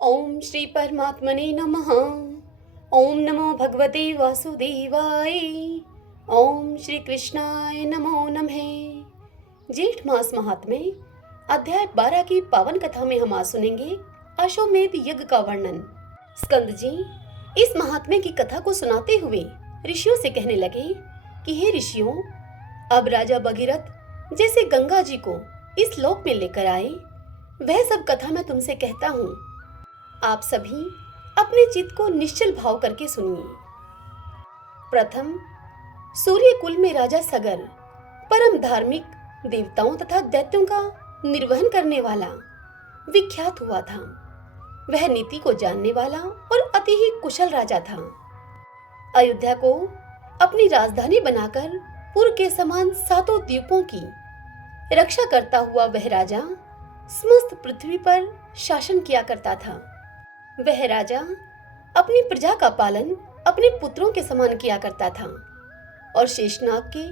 ओम श्री परमात्मने नमः। ओम नमो भगवते वासुदेवाय। ओम श्री कृष्णाय नमो नमः। जेठ मास महात्म्य अध्याय 12 की पावन कथा में हम आज सुनेंगे अश्वमेध यज्ञ का वर्णन। स्कंद जी इस महात्म्य की कथा को सुनाते हुए ऋषियों से कहने लगे कि हे ऋषियों, अब राजा भगीरथ जैसे गंगा जी को इस लोक में लेकर आए, वह सब कथा मैं तुमसे कहता हूँ। आप सभी अपने चित्त को निश्चल भाव करके सुनिए। प्रथम सूर्य कुल में राजा सगर परम धार्मिक, देवताओं तथा दैत्यों का निर्वहन करने वाला विख्यात हुआ था। वह नीति को जानने वाला और अति ही कुशल राजा था। अयोध्या को अपनी राजधानी बनाकर पूर्व के समान सातों द्वीपों की रक्षा करता हुआ वह राजा समस्त पृथ्वी पर शासन किया करता था। वह राजा अपनी प्रजा का पालन अपने पुत्रों के समान किया करता था और शेषनाग के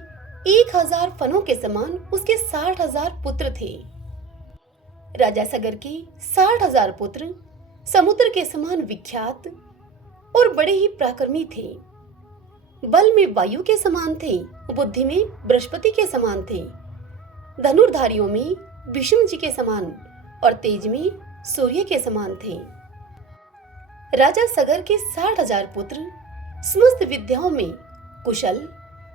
1000 फनों के समान उसके 60,000 पुत्र थे। राजा सगर के 60,000 पुत्र समुद्र के समान विख्यात और बड़े ही पराक्रमी थे। बल में वायु के समान थे, बुद्धि में बृहस्पति के समान थे, धनुर्धारियों में विष्णु जी के समान और तेज में सूर्य के समान थे। राजा सगर के 60,000 पुत्र समस्त विद्याओं में कुशल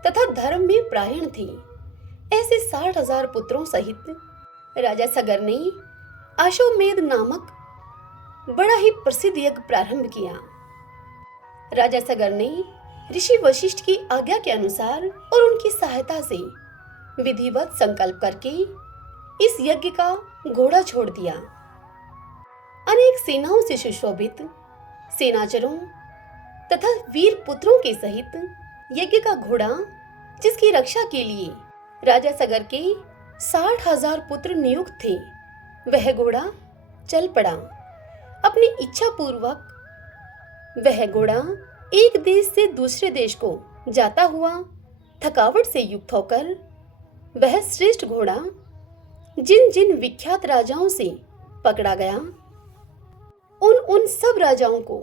तथा धर्म में प्रायण थे। ऐसे 60,000 पुत्रों सहित राजा सगर ने अश्वमेध नामक बड़ा ही प्रसिद्ध यज्ञ प्रारंभ किया। राजा सगर ने ऋषि वशिष्ठ की आज्ञा के अनुसार और उनकी सहायता से विधिवत संकल्प करके इस यज्ञ का घोड़ा छोड़ दिया। अनेक सेनाओं से सुशोभित सेनाचरों तथा वीर पुत्रों के सहित यज्ञ का घोड़ा, जिसकी रक्षा के लिए राजा सगर के 60,000 पुत्र नियुक्त थे, वह घोड़ा चल पड़ा। अपनी इच्छा पूर्वक वह घोड़ा एक देश से दूसरे देश को जाता हुआ थकावट से युक्त होकर वह श्रेष्ठ घोड़ा जिन जिन विख्यात राजाओं से पकड़ा गया, उन सब राजाओं को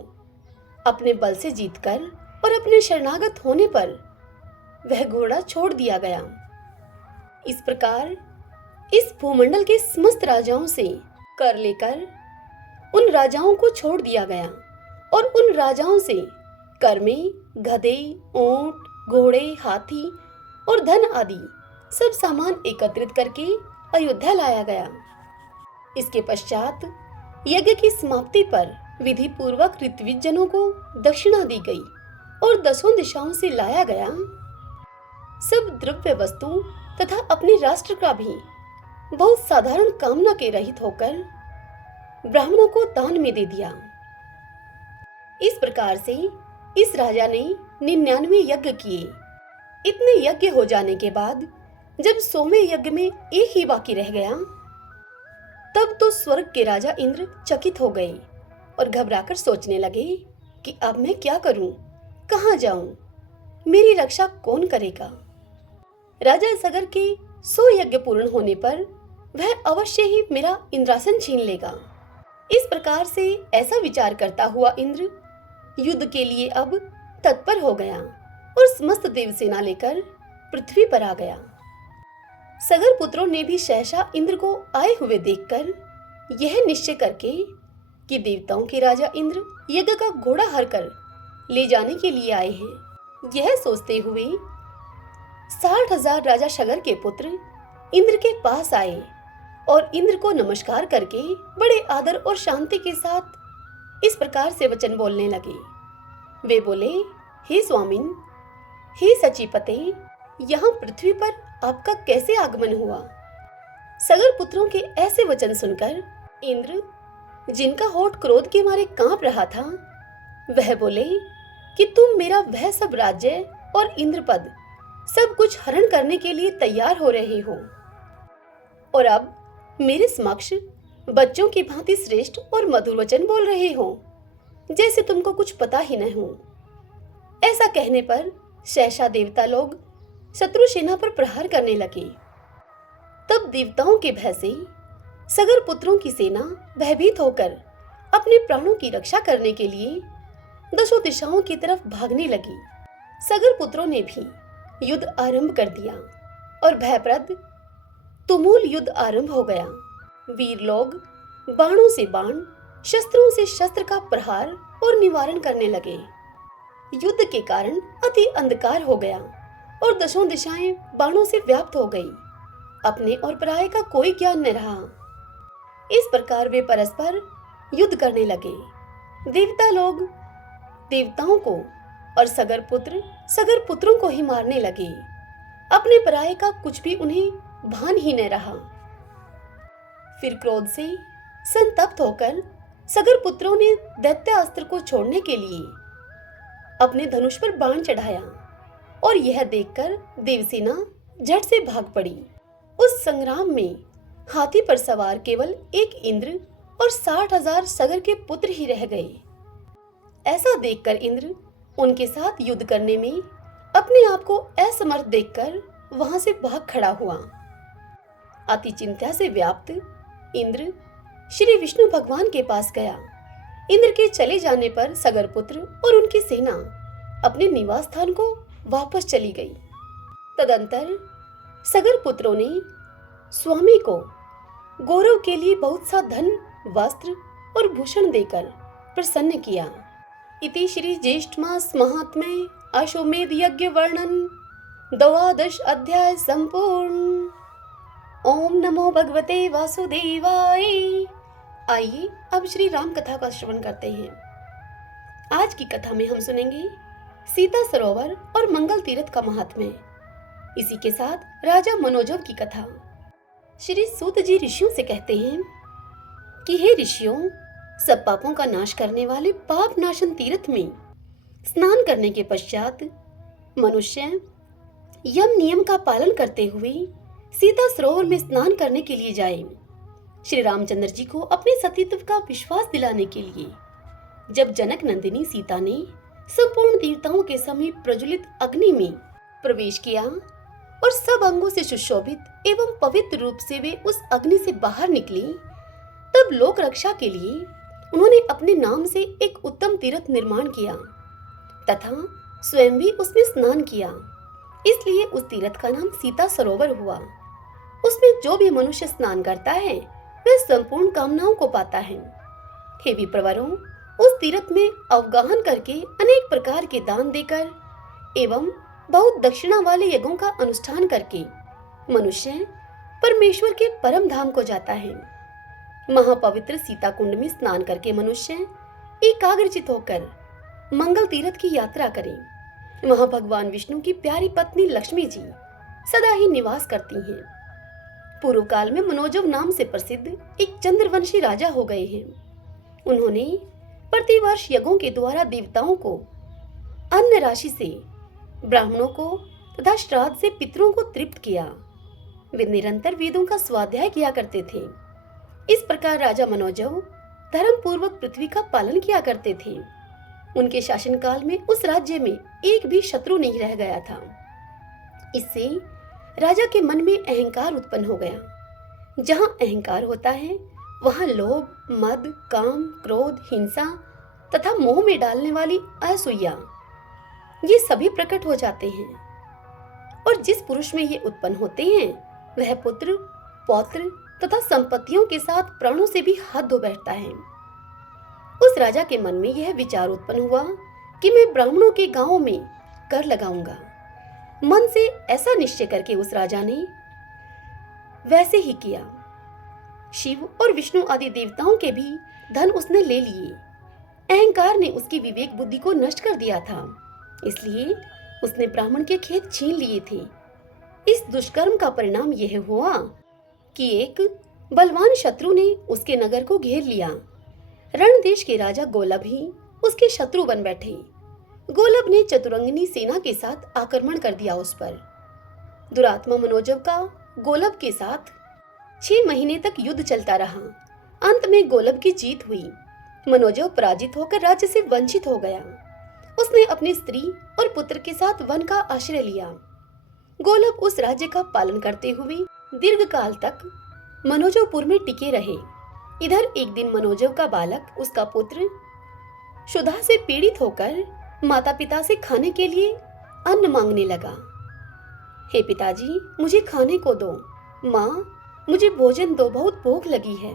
अपने बल से जीतकर और अपने शरणागत होने पर वह घोड़ा छोड़ दिया गया। इस प्रकार इस भूमंडल के समस्त राजाओं से कर लेकर उन राजाओं को छोड़ दिया गया और उन राजाओं से कर में गधे, ऊंट, घोड़े, हाथी और धन आदि सब सामान एकत्रित करके अयोध्या लाया गया। इसके पश्चात यज्ञ की समाप्ति पर विधि पूर्वक ऋत्विजजनों को दक्षिणा दी गई और 10 दिशाओं से लाया गया सब द्रव्य वस्तु तथा अपने राष्ट्र का भी बहुत साधारण कामना के रहित होकर ब्राह्मणों को दान में दे दिया। इस प्रकार से इस राजा ने 99 यज्ञ किए। इतने यज्ञ हो जाने के बाद जब 100वें यज्ञ में एक ही बाकी रह गया, तब तो स्वर्ग के राजा इंद्र चकित हो गए और घबराकर सोचने लगे कि अब मैं क्या करूं, कहां जाऊं, मेरी रक्षा कौन करेगा। राजा सगर के 100 यज्ञ पूर्ण होने पर वह अवश्य ही मेरा इंद्रासन छीन लेगा। इस प्रकार से ऐसा विचार करता हुआ इंद्र युद्ध के लिए अब तत्पर हो गया और समस्त देवसेना लेकर पृथ्वी पर आ गया। सगर पुत्रों ने भी सहसा इंद्र को आए हुए देखकर यह निश्चय करके कि देवताओं के राजा इंद्र यज्ञ का घोड़ा हर कर ले जाने के लिए आए हैं, यह सोचते हुए 60,000 राजा सगर के पुत्र इंद्र के पास आए और इंद्र को नमस्कार करके बड़े आदर और शांति के साथ इस प्रकार से वचन बोलने लगे। वे बोले, हे स्वामिन, हे सचिपते, यहाँ पृथ्वी पर आपका कैसे आगमन हुआ। सगर पुत्रों के ऐसे वचन सुनकर इंद्र, जिनका होठ क्रोध के मारे कांप रहा था, वह बोले कि तुम मेरा वह सब राज्य और इंद्रपद सब कुछ हरण करने के लिए तैयार हो रहे हो और अब मेरे समक्ष बच्चों की भांति श्रेष्ठ और मधुर वचन बोल रहे हो, जैसे तुमको कुछ पता ही न हो। ऐसा कहने पर सहसा देवता लोग शत्रु सेना पर प्रहार करने लगे। तब देवताओं के भय से सगर पुत्रों की सेना भयभीत होकर अपने प्राणों की रक्षा करने के लिए दशों दिशाओं की तरफ भागने लगी। सगर पुत्रों ने भी युद्ध आरंभ कर दिया और भयप्रद तुमुल युद्ध आरंभ हो गया। वीर लोग बाणों से बाण, शस्त्रों से शस्त्र का प्रहार और निवारण करने लगे। युद्ध के कारण अति अंधकार हो गया और दशों दिशाएं बाणों से व्याप्त हो गई। अपने और पराये का कोई ज्ञान न रहा। इस प्रकार वे परस्पर युद्ध करने लगे। देवता लोग देवताओं को और सगर पुत्रों को ही मारने लगे। अपने पराये का कुछ भी उन्हें भान ही न रहा। फिर क्रोध से संतप्त होकर सगर पुत्रों ने दैत्यास्त्र को छोड़ने के लिए अपने धनुष पर बाण चढ़ाया और यह देखकर देवसेना झट से भाग पड़ी। उस संग्राम में हाथी पर सवार केवल एक इंद्र और 60,000 सगर के पुत्र ही रह गए। ऐसा देखकर इंद्र उनके साथ युद्ध करने में अपने आप को असमर्थ देखकर वहां से भाग खड़ा हुआ। अति चिंता से व्याप्त इंद्र श्री विष्णु भगवान के पास गया। इंद्र के चले जाने पर सगर पुत्र और उनकी सेना अपने निवास स्थान को वापस चली गई। तदंतर सगर पुत्रों ने स्वामी को गौरव के लिए बहुत सा धन, वस्त्र और भूषण देकर प्रसन्न किया। इति श्री ज्येष्ठ मास महात्म्ये अश्वमेध यज्ञ वर्णन 12 अध्याय संपूर्ण। ओम नमो भगवते वासुदेवाय। आइए अब श्री राम कथा का श्रवण करते हैं। आज की कथा में हम सुनेंगे सीता सरोवर और मंगल तीर्थ का महात्म्य। इसी के साथ राजा मनोजव की कथा। श्री सूत जी ऋषियों से कहते हैं कि हे ऋषियों, सब पापों का नाश करने वाले पाप नाशन तीर्थ में स्नान करने के पश्चात मनुष्य यम नियम का पालन करते हुए सीता सरोवर में स्नान करने के लिए जाए। श्री रामचंद्र जी को अपने सतीत्व का विश्वास दिलाने के लिए जब जनक नंदिनी सीता ने संपूर्ण देवताओं के समीप प्रज्वलित अग्नि में प्रवेश किया और सब अंगों से सुशोभित एवं पवित्र रूप से वे उस अग्नि से बाहर निकली, तब लोक रक्षा के लिए उन्होंने अपने नाम से एक उत्तम तीर्थ निर्माण किया तथा स्वयं भी उसमें स्नान किया। इसलिए उस तीर्थ का नाम सीता सरोवर हुआ। उसमें जो भी मनुष्य स्नान करता है वह संपूर्ण कामनाओं को पाता है। हे विप्रवरों, उस तीर्थ में अवगाहन करके अनेक प्रकार के दान देकर एवं बहुत दक्षिणा वाले यज्ञों का अनुष्ठान करके मनुष्य परमेश्वर के परम धाम को जाता है। महापवित्र सीता कुंड में स्नान करके मनुष्य एकाग्रचित होकर मंगल तीर्थ की यात्रा करे। वहां भगवान विष्णु की प्यारी पत्नी लक्ष्मी जी सदा ही निवास करती हैं। पूर्व काल में मनोजव नाम से प्रसिद्ध एक चंद्रवंशी राजा हो गए हैं। उन्होंने प्रतिवर्ष यज्ञों के द्वारा देवताओं को अन्न राशि से, ब्राह्मणों को तथा श्राद्ध से पितरों को तृप्त किया। वे निरंतर वेदों का स्वाध्याय किया करते थे। इस प्रकार राजा मनोजव धर्म पूर्वक पृथ्वी का पालन किया करते थे। उनके शासनकाल में उस राज्य में एक भी शत्रु नहीं रह गया था। इससे राजा के मन में अहंकार उत्पन्न हो गया। जहां अहंकार होता है वहां लोभ, मद, काम, क्रोध, हिंसा तथा मोह में डालने वाली असूया ये सभी प्रकट हो जाते हैं। और जिस पुरुष में ये उत्पन्न होते हैं वह पुत्र, पौत्र तथा संपत्तियों के साथ प्राणों से भी हाथ धो बैठता है। उस राजा के मन में यह विचार उत्पन्न हुआ कि मैं ब्राह्मणों के गांवों में कर लगाऊंगा। मन से ऐसा निश्चय करके उस राजा ने वैसे ही किया। शिव और विष्णु आदि देवताओं के भी धन उसने ले लिए। अहंकार ने उसकी विवेक बुद्धि को नष्ट कर दिया था, इसलिए उसने ब्राह्मण के खेत छीन लिए थे। इस दुष्कर्म का परिणाम यह हुआ कि एक बलवान शत्रु ने उसके नगर को घेर लिया। रणदेश के राजा गोलब ही उसके शत्रु बन बैठे। गोलब ने चतुरंगिनी सेना के साथ आक्रमण कर दिया उस पर। दुरात्मा मनोजव का गोलब के साथ 6 महीने तक युद्ध चलता रहा। अंत में गोलब की जीत हुई। मनोजव पराजित होकर राज्य से वंचित हो गया। उसने अपनी स्त्री और पुत्र के साथ वन का आश्रय लिया। गोलब उस राज्य का पालन करते हुए दीर्घ काल तक मनोजवपुर में टिके रहे इधर एक दिन मनोजव का बालक, उसका पुत्र, क्षुधा से पीड़ित होकर माता पिता से खाने के लिए अन्न मांगने लगा। हे पिताजी, मुझे खाने को दो। माँ, मुझे भोजन दो, बहुत भूख लगी है।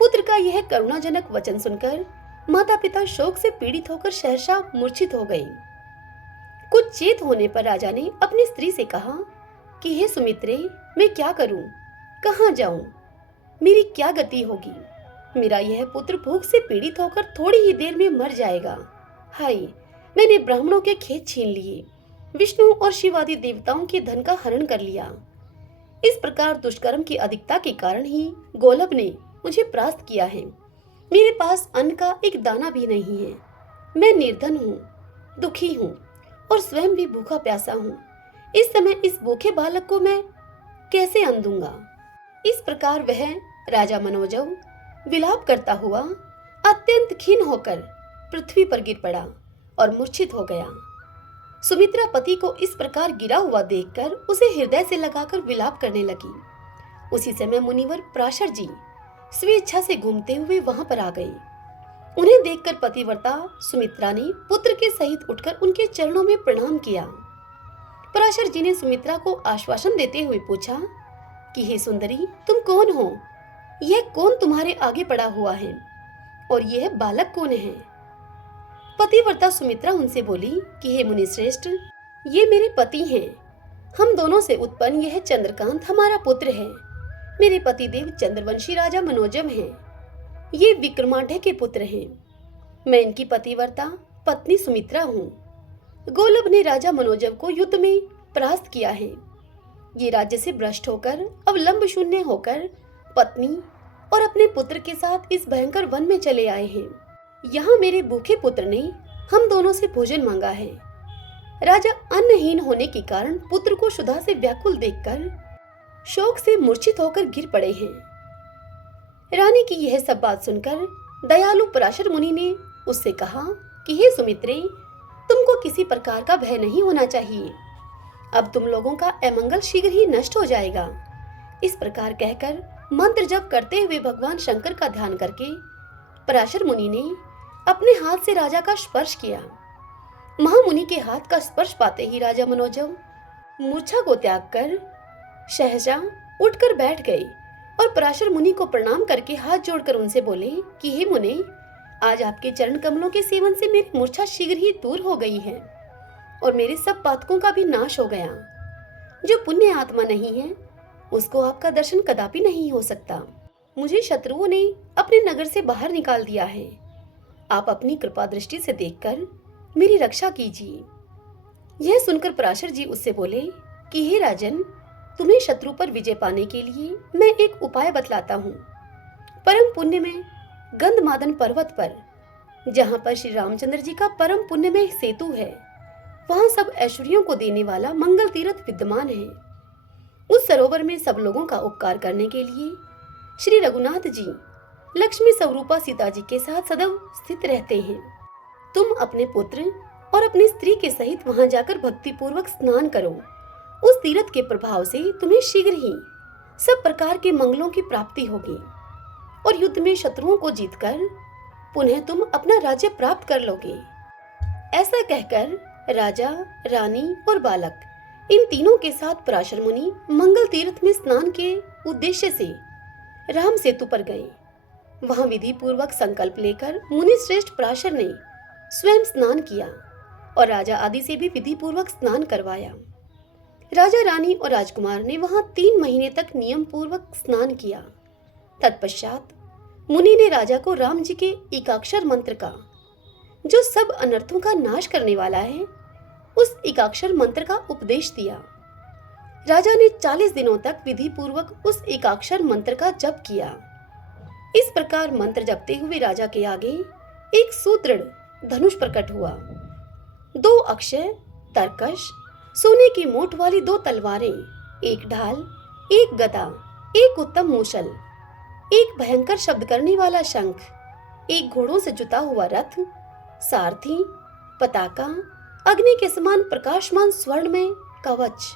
पुत्र का यह करुणाजनक वचन सुनकर माता पिता शोक से पीड़ित होकर सहसा मूर्छित हो गए। कुछ चेत होने पर राजा ने अपनी स्त्री से कहा कि हे सुमित्रे, मैं क्या करूं, कहां जाऊं, मेरी क्या गति होगी। मेरा यह पुत्र भूख से पीड़ित होकर थोड़ी ही देर में मर जाएगा। हाय, मैंने ब्राह्मणों के खेत छीन लिए, विष्णु और शिव आदि देवताओं के धन का हरण कर लिया। इस प्रकार दुष्कर्म की अधिकता के कारण ही गोलब ने मुझे परास्त किया है। मेरे पास अन्न का एक दाना भी नहीं है। मैं निर्धन हूँ, दुखी हूँ और स्वयं भी भूखा प्यासा हूँ। इस समय इस भूखे बालक को मैं कैसे अन्न दूंगा। इस प्रकार वह राजा मनोजव विलाप करता हुआ अत्यंत खीन होकर पृथ्वी पर गिर पड़ा और मूर्छित हो गया। सुमित्रा पति को इस प्रकार गिरा हुआ देखकर उसे हृदय से लगाकर विलाप करने लगी। उसी समय मुनिवर पराशर जी स्वेच्छा से घूमते हुए वहां पर आ गए। उन्हें देखकर पतिव्रता सुमित्रा ने पुत्र के सहित उठकर उनके चरणों में प्रणाम किया। पराशर जी ने सुमित्रा को आश्वासन देते हुए पूछा कि हे सुंदरी, तुम कौन हो? यह कौन तुम्हारे आगे पड़ा हुआ है और यह बालक कौन है? पतिव्रता सुमित्रा उनसे बोली कि हे मुनि श्रेष्ठ, ये मेरे पति हैं। हम दोनों से उत्पन्न यह चंद्रकांत हमारा पुत्र है। मेरे पतिदेव चंद्रवंशी राजा मनोजव हैं। ये विक्रमाढ्य के पुत्र हैं। मैं इनकी पतिव्रता पत्नी सुमित्रा हूँ। गोलब ने राजा मनोजव को युद्ध में परास्त किया है। ये राज्य से भ्रष्ट होकर अवलंब शून्य होकर पत्नी और अपने पुत्र के साथ इस भयंकर वन में चले आए हैं। यहाँ मेरे भूखे पुत्र ने हम दोनों से भोजन मांगा है। राजा अन्नहीन होने के कारण पुत्र को क्षुधा से व्याकुल देखकर शोक से मूर्छित होकर गिर पड़े हैं। रानी की यह सब बात सुनकर दयालु पराशर मुनि ने उससे कहा कि हे सुमित्रे, तुमको किसी प्रकार का भय नहीं होना चाहिए। अब तुम लोगों का अमंगल शीघ्र ही नष्ट हो जाएगा। इस प्रकार कहकर मंत्र जप करते हुए भगवान शंकर का ध्यान करके पराशर मुनि ने अपने हाथ से राजा का स्पर्श किया। महामुनि के हाथ का स्पर्श पाते ही राजा मनोजव मूर्छा को त्याग कर सहसा उठकर बैठ गए और पराशर मुनि को प्रणाम करके हाथ जोड़कर उनसे बोले कि हे मुने, आज आपके चरण कमलों के सेवन से मेरी मूर्छा शीघ्र ही दूर हो गई है और मेरे सब पातकों का भी नाश हो गया। जो पुण्य आत्मा नहीं है उसको आपका दर्शन कदापि नहीं हो सकता। मुझे शत्रुओं ने अपने नगर से बाहर निकाल दिया है। आप अपनी कृपा दृष्टि से देखकर मेरी रक्षा कीजिए। यह सुनकर पराशर जी उससे बोले कि हे राजन, तुम्हें शत्रु पर विजय पाने के लिए मैं एक उपाय बतलाता हूँ। परम पुण्य में गंधमादन पर्वत पर, जहाँ पर श्री रामचंद्र जी का परम पुण्य में सेतु है, वहाँ सब ऐश्वर्यों को देने वाला मंगल तीर्थ विद्यमान है। उस सरोवर में सब लोगों का उपकार करने के लिए श्री रघुनाथ जी लक्ष्मी स्वरूपा सीता जी के साथ सदैव स्थित रहते हैं। तुम अपने पुत्र और अपनी स्त्री के सहित वहां जाकर भक्ति पूर्वक स्नान करो। उस तीर्थ के प्रभाव से तुम्हें शीघ्र ही सब प्रकार के मंगलों की प्राप्ति होगी और युद्ध में शत्रुओं को जीतकर पुनः तुम अपना राज्य प्राप्त कर लोगे। ऐसा कहकर राजा, रानी और बालक, इन तीनों के साथ पराशर मुनि मंगल तीर्थ में स्नान के उद्देश्य से राम सेतु पर गए। वहां विधि पूर्वक संकल्प लेकर मुनि श्रेष्ठ पराशर ने स्वयं स्नान किया और राजा आदि से भी विधि पूर्वक स्नान करवाया। राजा, रानी और राजकुमार ने वहां 3 महीने तक नियम पूर्वक स्नान किया। तत्पश्चात मुनि ने राजा को राम जी के एकाक्षर मंत्र का, जो सब अनर्थों का नाश करने वाला है, उस एकाक्षर मंत्र का उपदेश दिया। राजा ने 40 दिनों तक विधि पूर्वक उस एकाक्षर मंत्र का जप किया। इस प्रकार मंत्र जपते हुए राजा के आगे एक सुदृढ़ धनुष प्रकट हुआ। 2 अक्षय, तरकश, सोने की मोट वाली 2 तलवारें, एक ढाल, एक गदा, एक उत्तम मूसल, एक भयंकर शब्द करने वाला शंख, एक घोड़ों से जुता हुआ रथ, सारथी, पताका, अग्नि के समान प्रकाशमान स्वर्ण में कवच,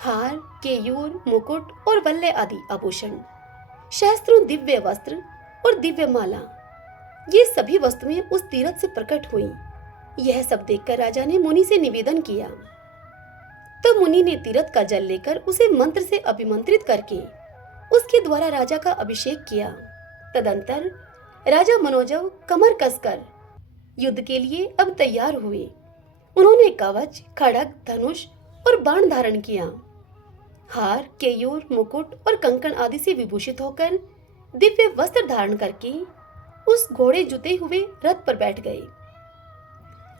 हार, केयूर, मुकुट और वल्ले आदि आभूषण, शस्त्रों, दिव्य वस्त्र और दिव्य माला, ये सभी वस्तुएं उस तीर्थ से प्रकट हुई। यह सब देखकर राजा ने मुनि से निवेदन किया। तो मुनि ने तीर्थ का जल लेकर उसे मंत्र से अभिमंत्रित करके उसके द्वारा राजा का अभिषेक किया। तदंतर राजा मनोजव कमर कसकर युद्ध के लिए अब तैयार हुए। उन्होंने कवच, खड्ग, धनुष और बाण धारण किया। हार, केयूर, मुकुट और कंकण आदि से विभूषित होकर दिव्य वस्त्र धारण करके उस घोड़े जुते हुए रथ पर बैठ गए।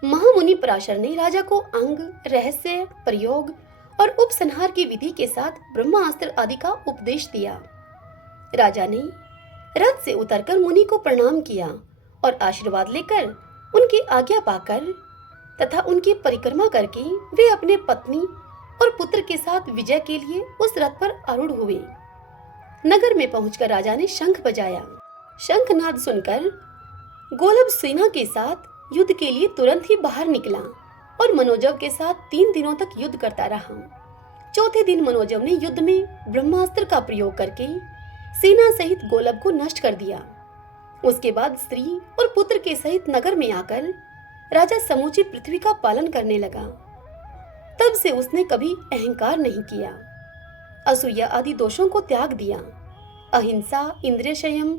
महामुनि पराशर ने राजा को अंग, रहस्य, प्रयोग और उपसंहार की विधि के साथ ब्रह्मास्त्र आदि का उपदेश दिया। राजा ने रथ से उतरकर मुनि को प्रणाम किया और आशीर्वाद लेकर उनकी आज्ञा पाकर तथा उनकी परिक्रमा करके वे अपने पत्नी और पुत्र के साथ विजय के लिए उस रथ पर आरूढ़ हुए। नगर में पहुंचकर राजा ने शंख बजाया। शंखनाद सुनकर गोलब सेना के साथ युद्ध के लिए तुरंत ही बाहर निकला और मनोजव के साथ 3 दिनों तक युद्ध करता रहा। चौथे दिन मनोजव ने युद्ध में ब्रह्मास्त्र का प्रयोग करके सेना सहित गोलब को नष्ट कर दिया। उसके बाद स्त्री और पुत्र के सहित नगर में आकर राजा समूची पृथ्वी का पालन करने लगा। तब से उसने कभी अहंकार नहीं किया, असूया आदि दोषों को त्याग दिया, अहिंसा, इंद्रिय संयम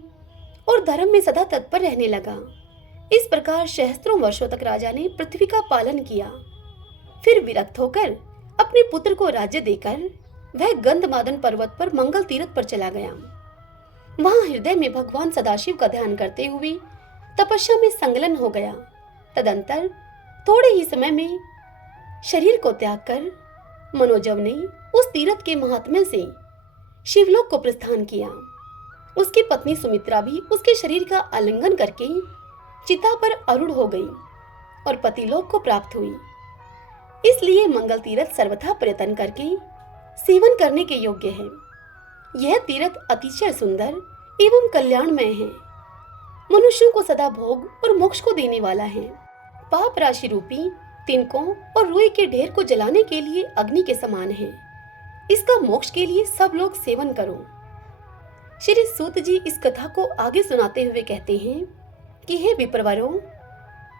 और धर्म में सदा तत्पर रहने लगा। इस प्रकार सहस्त्रों वर्षों तक राजा ने पृथ्वी का पालन किया। फिर विरक्त होकर अपने पुत्र को राज्य देकर वह गंधमादन पर्वत पर मंगल तीर्थ पर चला गया। वहां हृदय में भगवान सदाशिव का ध्यान करते हुए तपस्या में संलग्न हो गया। तदंतर थोड़े ही समय में शरीर को त्याग कर मनोजव ने उस तीर्थ के महात्म्य से शिवलोक को प्रस्थान किया। उसकी पत्नी सुमित्रा भी उसके शरीर का आलिंगन करके चिता पर आरूढ़ हो गई और पतिलोक को प्राप्त हुई। इसलिए मंगल तीर्थ सर्वथा प्रयत्न करके सेवन करने के योग्य है। यह तीर्थ अतिशय सुंदर एवं कल्याणमय है। मनुष्यों को सदा भोग और मोक्ष को देने वाला है। पाप राशि रूपी तिनकों और रुई के ढेर को जलाने के लिए अग्नि के समान है। इसका मोक्ष के लिए सब लोग सेवन करो। श्री सूत जी इस कथा को आगे सुनाते हुए कहते हैं कि हे विप्रवरों,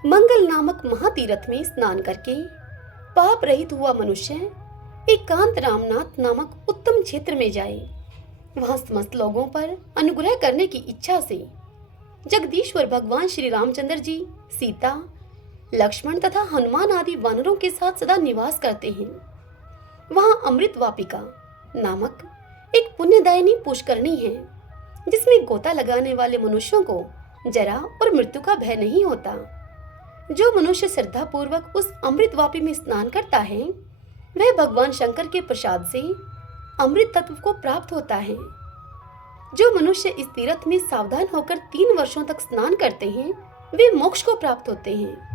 मंगल नामक महातीर्थ में स्नान करके पाप रहित हुआ मनुष्य एकांत रामनाथ नामक उत्तम क्षेत्र में जाए। वहां समस्त लोगों पर अनुग्रह करने की इच्छा से जगदीश्वर भगवान श्री रामचंद्र जी, सीता, लक्ष्मण तथा हनुमान आदि वानरों के साथ सदा निवास करते हैं। वहां अमृत वापिका नामक एक पुण्यदायिनी पुष्करणी है, जिसमें गोता लगाने वाले मनुष्यों को जरा और मृत्यु का भय नहीं होता। जो मनुष्य श्रद्धा पूर्वक उस अमृत वापी में स्नान करता है, वह भगवान शंकर के प्रसाद से अमृत तत्व को प्राप्त होता है। जो मनुष्य इस तीर्थ में सावधान होकर 3 वर्षों तक स्नान करते हैं, वे मोक्ष को प्राप्त होते हैं।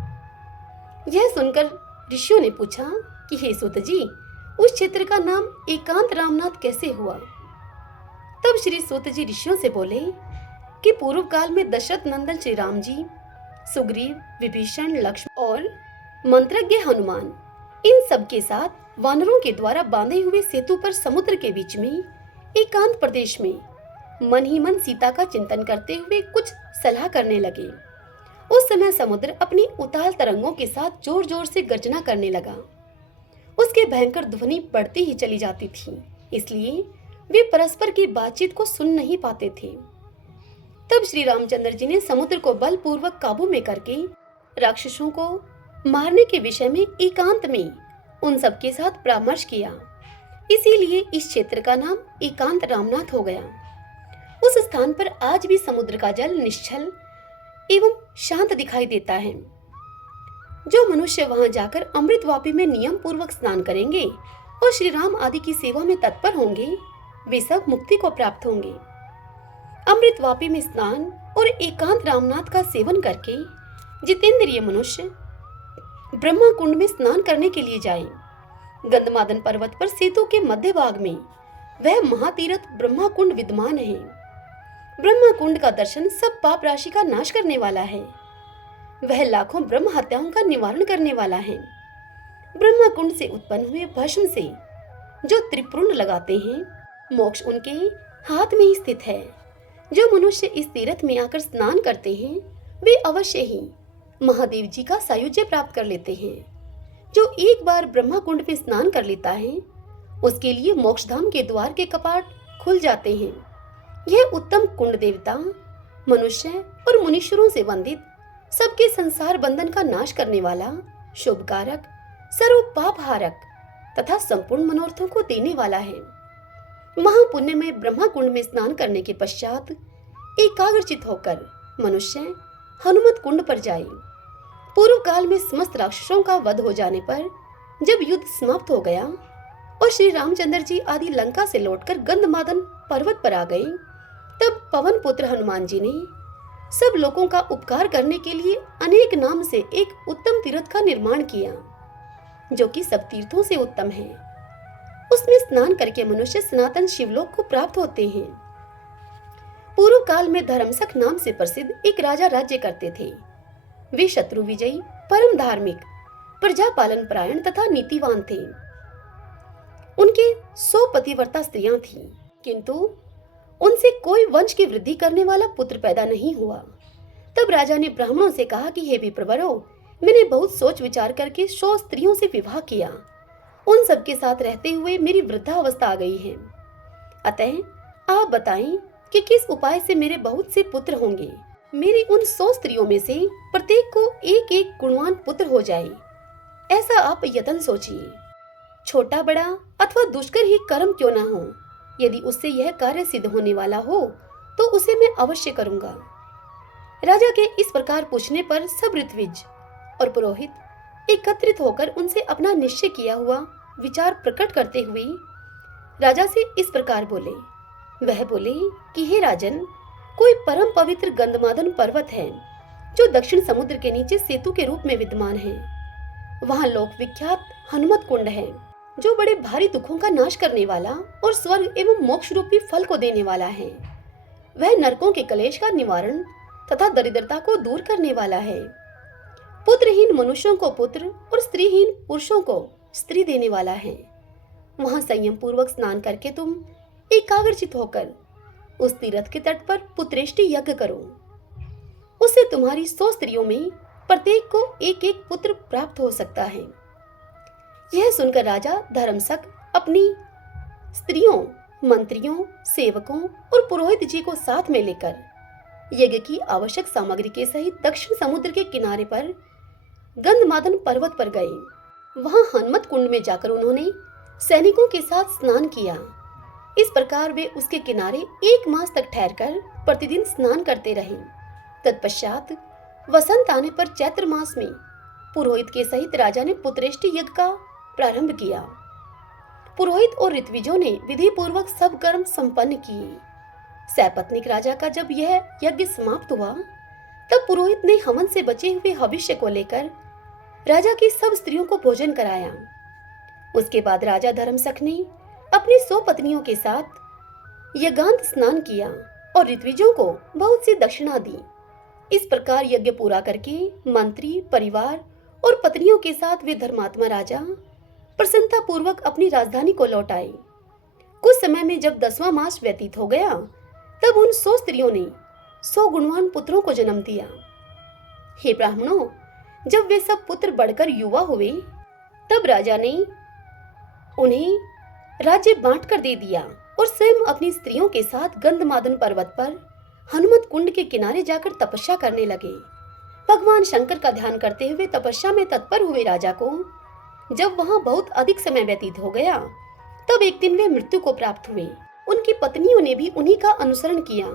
यह सुनकर ऋषियों ने पूछा कि हे सूत जी, उस क्षेत्र का नाम एकांत रामनाथ कैसे हुआ? तब श्री सूत जी ऋषियों से बोले कि पूर्व काल में दशरथ नंदन श्री राम जी, सुग्रीव, विभीषण, लक्ष्मण और मंत्रज्ञ हनुमान, इन सब के साथ वानरों के द्वारा बांधे हुए सेतु पर समुद्र के बीच में एकांत प्रदेश में मन ही मन सीता का चिंतन करते हुए कुछ सलाह करने लगे। उस समय समुद्र अपनी उताल तरंगों के साथ जोर जोर से गर्जना करने लगा। उसके भयंकर ध्वनि बढ़ती ही चली जाती थी, इसलिए वे परस्पर की बातचीत को सुन नहीं पाते थे। तब श्री रामचंद्र जी ने समुद्र को बलपूर्वक काबू में करके राक्षसों को मारने के विषय में एकांत में उन सब के साथ परामर्श किया। इसीलिए इस क्षेत्र का नाम एकांत रामनाथ हो गया। उस स्थान पर आज भी समुद्र का जल निश्चल एवं शांत दिखाई देता है। जो मनुष्य वहां जाकर अमृत वापी में नियम पूर्वक स्नान करेंगे और श्री राम आदि की सेवा में तत्पर होंगे, वे सब मुक्ति को प्राप्त होंगे। अमृत वापी में स्नान और एकांत रामनाथ का सेवन करके जितेंद्रिय मनुष्य ब्रह्मा कुंड में स्नान करने के लिए जाए। गंधमादन पर्वत पर सेतु के मध्य भाग में वह महातीर्थ ब्रह्मा कुंड विद्यमान है। ब्रह्मा कुंड का दर्शन सब पाप राशि का नाश करने वाला है। वह लाखों ब्रह्म हत्याओं का निवारण करने वाला है। ब्रह्मा कुंड से उत्पन्न हुए भस्म से जो त्रिपुंड लगाते हैं, मोक्ष उनके हाथ में ही स्थित है। जो मनुष्य इस तीर्थ में आकर स्नान करते हैं वे अवश्य ही महादेव जी का सायुज्य प्राप्त कर लेते हैं। जो एक बार ब्रह्मा कुंड में स्नान कर लेता है उसके लिए मोक्षधाम के द्वार के कपाट खुल जाते हैं। यह उत्तम कुंड देवता मनुष्य और मुनीश्वरों से वंदित, सबके संसार बंधन का नाश करने वाला, शुभकारक, सर्व पापहारक तथा संपूर्ण मनोरथों को देने वाला है। महापुण्य में ब्रह्मा कुंड में स्नान करने के पश्चात एकाग्रचित होकर मनुष्य हनुमत कुंड पर जाए। पूर्व काल में समस्त राक्षसों का वध हो जाने पर जब युद्ध समाप्त हो गया और श्री रामचंद्र जी आदि लंका से लौटकर गंधमादन पर्वत पर आ गए, तब पवन पुत्र हनुमान जी ने सब लोगों का उपकार करने के लिए अनेक नाम से एक उत्तम तीर्थ का निर्माण किया, जो कि सब तीर्थों से उत्तम है। उसमें स्नान करके मनुष्य सनातन शिवलोक को प्राप्त होते हैं। पूर्व काल में धर्मसक नाम से प्रसिद्ध एक राजा राज्य करते थे। वे शत्रु विजयी, परम धार्मिक, प्रजा पालन परायण तथा नीतिवान थे। उनके 100 पतिव्रता स्त्रियां थीं, किंतु उनसे कोई वंश की वृद्धि करने वाला पुत्र पैदा नहीं हुआ। तब राजा ने ब्राह्मणों से कहा कि हे विप्रवरों, मैंने बहुत सोच विचार करके 100 स्त्रियों से विवाह किया। उन सबके साथ रहते हुए मेरी वृद्धावस्था आ गई है। अतः आप बताएं कि किस उपाय से मेरे बहुत से पुत्र होंगे। मेरी उन 100 स्त्रियों में से प्रत्येक को एक एक गुणवान पुत्र हो जाए, ऐसा आप यत्न सोचिए। छोटा बड़ा अथवा दुष्कर ही कर्म क्यों न हो, यदि उससे यह कार्य सिद्ध होने वाला हो तो उसे मैं अवश्य करूंगा। राजा के इस प्रकार पूछने पर सब ऋत्विज और पुरोहित एकत्रित होकर उनसे अपना निश्चय किया हुआ विचार प्रकट करते हुए राजा से इस प्रकार बोले। वह बोले कि हे राजन, कोई परम पवित्र गंधमादन पर्वत है जो दक्षिण समुद्र के नीचे सेतु के रूप में विद्यमान है। वहां लोक विख्यात हनुमत कुंड है, जो बड़े भारी दुखों का नाश करने वाला और स्वर्ग एवं मोक्ष रूपी फल को देने वाला है। वह नरकों के कलेश का निवारण तथा दरिद्रता को दूर करने वाला है। पुत्रहीन मनुष्यों को पुत्र और स्त्रीहीन पुरुषों को स्त्री देने वाला है। वहां संयम पूर्वक स्नान करके तुम एकाग्रचित होकर उस तीर्थ के तट पर पुत्रेष्टि यज्ञ करो। उससे तुम्हारी 100 स्त्रियों में प्रत्येक को एक एक पुत्र प्राप्त हो सकता है। यह सुनकर राजा धर्मसक अपनी स्त्रियों, मंत्रियों, सेवकों और पुरोहित जी को साथ में लेकर यज्ञ की आवश्यक सामग्री के सहित दक्षिण समुद्र के किनारे पर गंधमादन पर्वत पर गए। वहां हनुमत कुंड में जाकर उन्होंने सैनिकों के साथ स्नान किया। इस प्रकार वे उसके किनारे 1 मास तक ठहरकर प्रतिदिन स्नान करते रहे। तत्पश्चात वसंत आने पर चैत्र मास में पुरोहित के सहित राजा ने पुत्रेष्टि यज्ञ का प्रारंभ किया। पुरोहित और ऋत्विजों ने विधि पूर्वक सब कर्म संपन्न किए। सैपत्निक राजा का जब यह यज्ञ समाप्त हुआ, तब पुरोहित ने हवन से बचे हुए हविष्य को लेकर राजा की सब स्त्रियों को भोजन कराया। उसके बाद राजा धर्मसक ने अपनी 100 पत्नियों के साथ यज्ञांत स्नान किया और ऋत्विजों को बहुत सी दक्षिणा दी। इस प्रकार यज्ञ पूरा करके मंत्री, परिवार और पत्नियों के साथ वे धर्मात्मा राजा प्रसन्नता पूर्वक अपनी राजधानी को लौट आए। कुछ समय में जब 10वां मास व्यतीत हो गया, तब उन 100 स्त्रियों ने 100 गुणवान पुत्रों को जन्म दिया। हे ब्राह्मणों, जब वे सब पुत्र बढ़कर युवा हुए, तब राजा ने उन्हें राज्य बांट कर दे दिया और स्वयं अपनी स्त्रियों के साथ गंधमादन पर्वत पर हनुमत कुंड के किनारे जाकर तपस्या करने लगे। भगवान शंकर का ध्यान करते हुए तपस्या में तत्पर हुए राजा को जब वहां बहुत अधिक समय व्यतीत हो गया, तब एक दिन वे मृत्यु को प्राप्त हुए। उनकी पत्नियों ने भी उन्हीं का अनुसरण किया।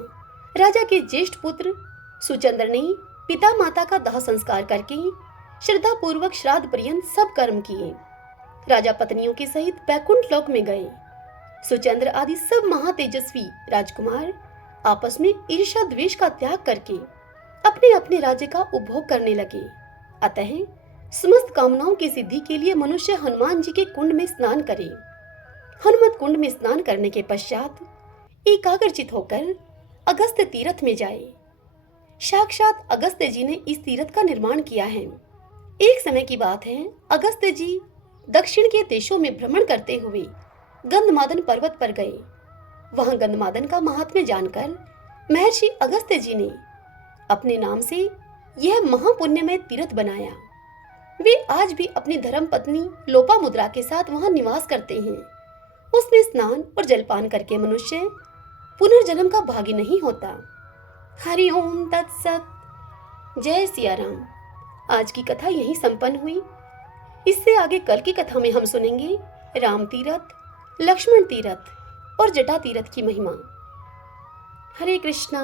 राजा के ज्येष्ठ पुत्र सुचंद्र ने पिता माता का दाह संस्कार करके श्रद्धा पूर्वक श्राद्ध पर्यंत सब कर्म किए। राजा पत्नियों के सहित बैकुंठ लोक में गए। सुचंद्र आदि सब महातेजस्वी राजकुमार आपस में ईर्ष्या द्वेष का त्याग करके अपने अपने राज्य का उपभोग करने लगे। अतः समस्त कामनाओं की सिद्धि के लिए मनुष्य हनुमान जी के कुंड में स्नान करे। हनुमत कुंड में स्नान करने के पश्चात एकाग्रचित होकर अगस्त्य तीर्थ में जाए। साक्षात अगस्त्य जी ने इस तीर्थ का निर्माण किया है। एक समय की बात है, अगस्त्य जी दक्षिण के देशों में भ्रमण करते हुए गंधमादन पर्वत पर गए। वहां गंधमादन का महात्म्य जानकर महर्षि अगस्त्य जी ने अपने नाम से यह महापुण्यमय तीर्थ बनाया। वे आज भी अपनी धर्म पत्नी लोपामुद्रा के साथ वहां निवास करते हैं। उसमें स्नान और जलपान करके मनुष्य पुनर्जन्म का भागी नहीं होता। हरि ओम तत्सत। जय सिया राम। आज की कथा यहीं संपन्न हुई। इससे आगे कल की कथा में हम सुनेंगे राम तीरथ, लक्ष्मण तीरथ और जटा तीरथ की महिमा। हरे कृष्णा।